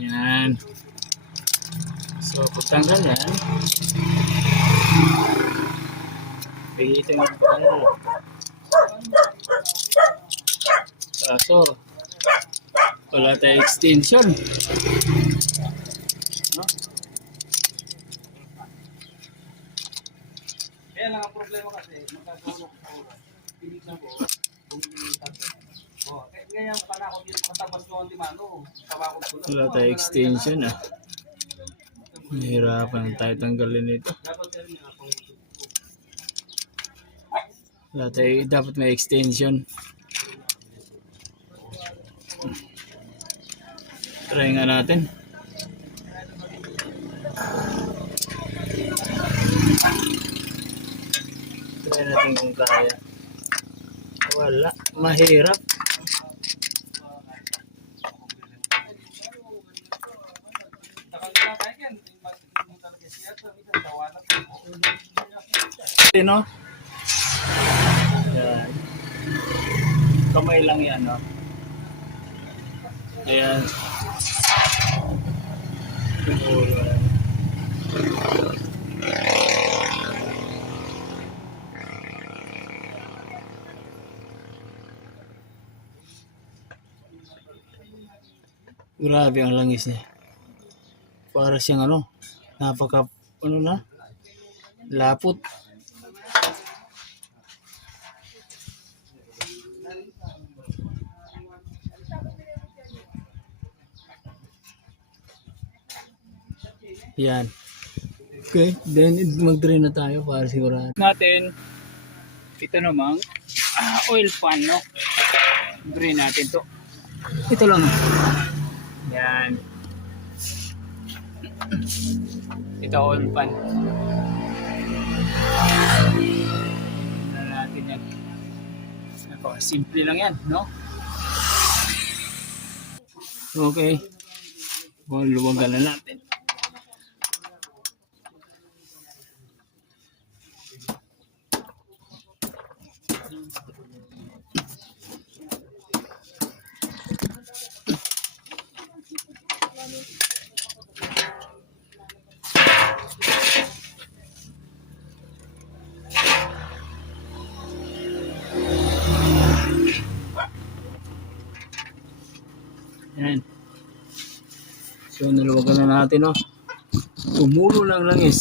Yan. So, pagtanggal yan, pihitin mo pa kayo. Kaso, wala tayong extension. No? Kaya lang ang problema kasi, magkagawa ko sa oras. Pinig na po, bumili oh, ngayon panakot yung katabas ko ang timano. Wala tayong extension ah. Nahirapan tayo tanggalin ito. Wala tayo, dapat may extension. Try nga natin. Try natin kung kaya. Wala, mahirap. No? Yan. Kamay lang yan, no? Ayan. Grabe ang langis niya. Para siyang ano, napaka, ano na, lapot. Yan. Okay, then mag-drain na tayo para sigurado. Natin, ito namang oil pan, no? Drain natin to. Ito lang. Yan. Ito oil pan. Ito natin yan. Simple lang yan, no? Okay. Luwagan na natin. Yan. So, naluwagan na natin, no? Tumulo lang langis.